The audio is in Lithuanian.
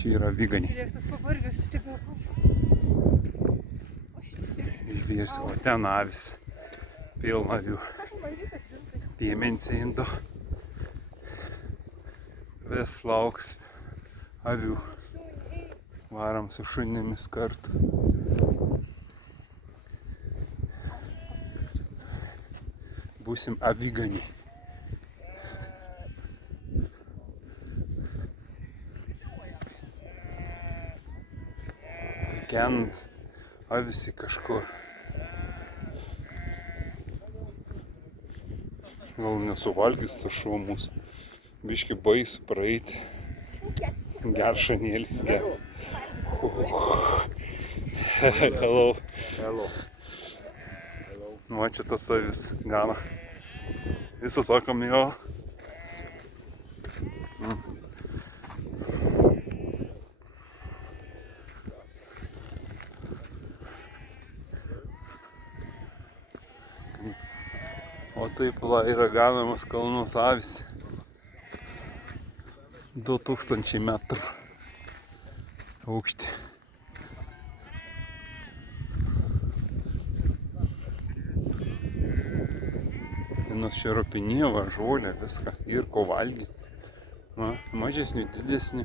Čia yra aviganiai. Lėktas pavargęs, stebėjau. Žvėris, o ten avis. Pilna avių. Piemenci indo. Vis lauks avių. Varam su šunimis kartu. Būsim aviganiai. Ken avisi kažkur. Gal nesuvalgys tas šuo mūsų. Biški baisu praeiti. Geršanėlis ger. Hello. Hello. Va čia tas avis gana. Visą sakom jo. O taip va yra ganamas kalnus avis. 2000 metrų aukštį. Vienas čia ropinėja, žolė, viską. Ir ko valgyti. Mažesnių, didesnių.